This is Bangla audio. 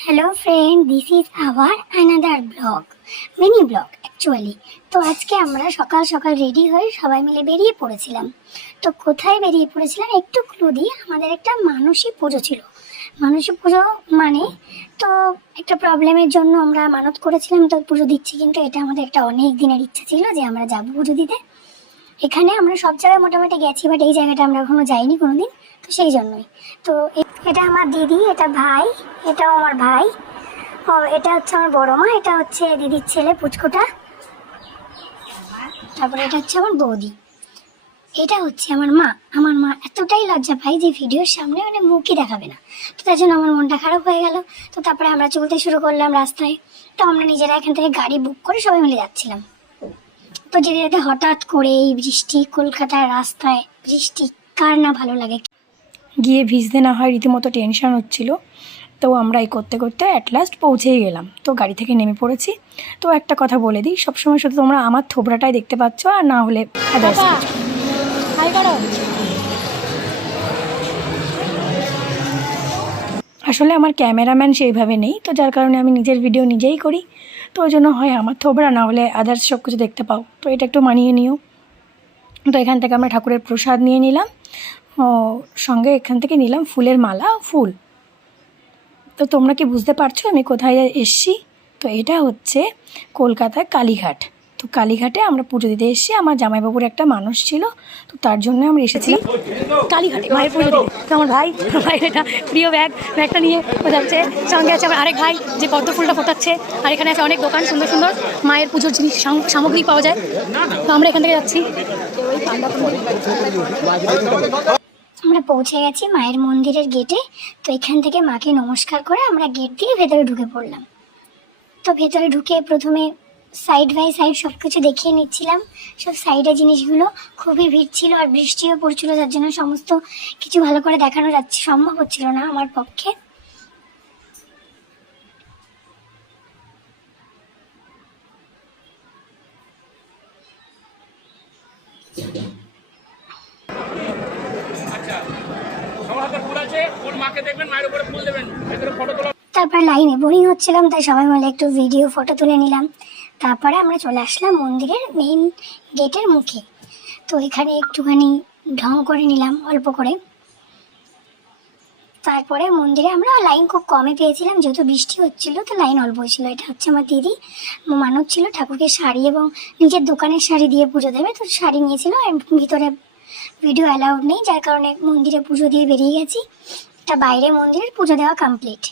Hello friend, this is our another blog, mini blog actually. তো আজকে আমরা সকাল সকাল রেডি হয়ে সবাই মিলে বেরিয়ে পড়েছিলাম। তো কোথায় বেরিয়ে পড়েছিলাম একটু ক্লু দিই। আমাদের একটা মানসী পুজো ছিল। মানসী পুজো মানে তো একটা প্রবলেমের জন্য আমরা মানত করেছিলাম, তো পুজো দিচ্ছি। কিন্তু এটা আমাদের একটা অনেক দিনের ইচ্ছা ছিল যে আমরা যাবো পুজো দিতে। এখানে আমরা সব জায়গায় মোটামুটি গেছি, বাট এই জায়গাটা আমরা এখনো যাইনি কোনোদিন। তো সেই জন্যই তো এটা আমার দিদি, এটা ভাই, এটাও আমার ভাই, ও এটা হচ্ছে আমার বড় মা, এটা হচ্ছে দিদির ছেলে পুচকুটা, তারপরে এটা হচ্ছে আমার বৌদি, এটা হচ্ছে আমার মা। আমার মা এতটাই লজ্জা পায় যে ভিডিওর সামনে মানে মুখই দেখাবে না। তো তার জন্য আমার মনটা খারাপ হয়ে গেল। তো তারপরে আমরা চলতে শুরু করলাম রাস্তায়। তো আমরা নিজেরা এখান থেকে গাড়ি বুক করে সবাই মিলে যাচ্ছিলাম। তো যেতে যেতে হঠাৎ করে এই বৃষ্টি, কলকাতার রাস্তায় বৃষ্টি কার না ভালো লাগে। গিয়ে ভিজতে না হয় রীতিমতো টেনশন হচ্ছিল। তো আমরা এই করতে করতে অ্যাট লাস্ট পৌঁছেই গেলাম। তো গাড়ি থেকে নেমে পড়েছি। তো একটা কথা বলে দিই, সবসময় শুধু তোমরা আমার থোবড়াটাই দেখতে পাচ্ছ, আর না হলে আদার্স। আসলে আমার ক্যামেরাম্যান সেইভাবে নেই, তো যার কারণে আমি নিজের ভিডিও নিজেই করি। তো ওই জন্য হয় আমার থোবড়া, না হলে আদার্স সব কিছু দেখতে পাও। তো এটা একটু মানিয়ে নিও। তো এখান থেকে আমরা ঠাকুরের প্রসাদ নিয়ে নিলাম, ও সঙ্গে এখান থেকে নিলাম ফুলের মালা, ফুল। তো তোমরা কি বুঝতে পারছো আমি কোথায় এসছি? তো এটা হচ্ছে কলকাতার কালীঘাট। তো কালীঘাটে আমরা পুজো দিতে এসেছি। আমার জামাইবাবুর একটা মানুষ ছিল, তো তার জন্য আমরা এসেছিলাম কালীঘাটে মায়ের পুজো দিতে। তো আমার ভাইয়ের এটা প্রিয় ব্যাগটা নিয়ে ও যাচ্ছে। সঙ্গে আছে আমার আরেক ভাই যে পদ্ম ফুলটা ফোটাচ্ছে। আর এখানে আছে অনেক দোকান, সুন্দর সুন্দর মায়ের পুজোর জিনিস সামগ্রী পাওয়া যায়। তো আমরা এখান থেকে যাচ্ছি। আমরা পৌঁছে গেছি মায়ের মন্দিরের গেটে। তো এখান থেকে মাকে নমস্কার করে আমরা গেট দিয়ে ভেতরে ঢুকে পড়লাম। তো ভেতরে ঢুকে প্রথমে সাইড বাই সাইড সব কিছু দেখিয়ে নিচ্ছিলাম। সব সাইডে জিনিসগুলো, খুবই ভিড় ছিল আর বৃষ্টিও পড়ছিল, যার জন্য সমস্ত কিছু ভালো করে দেখানো সম্ভব হচ্ছিল না আমার পক্ষে। তারপর লাইনে বোরিং হচ্ছিলাম, তাই সবাই মিলে একটু ভিডিও ফটো তুলে নিলাম। তারপরে আমরা চলে আসলাম মন্দিরের মেইন গেটের মুখে। তো এখানে একটুখানি ঢং করে নিলাম অল্প করে। তারপরে মন্দিরে আমরা লাইন খুব কমে পেয়েছিলাম, যেহেতু বৃষ্টি হচ্ছিল, তো লাইন অল্প ছিল। এটা হচ্ছে আমার দিদি, মানত ছিল ঠাকুরকে শাড়ি এবং নিজের দোকানের শাড়ি দিয়ে পুজো দেবে, তো শাড়ি নিয়েছিল। আর ভিতরে ভিডিও অ্যালাউড নেই, যার কারণে মন্দিরে পুজো দিয়ে বেরিয়ে গেছি। এটা বাইরে মন্দিরের পুজো দেওয়া কমপ্লিট।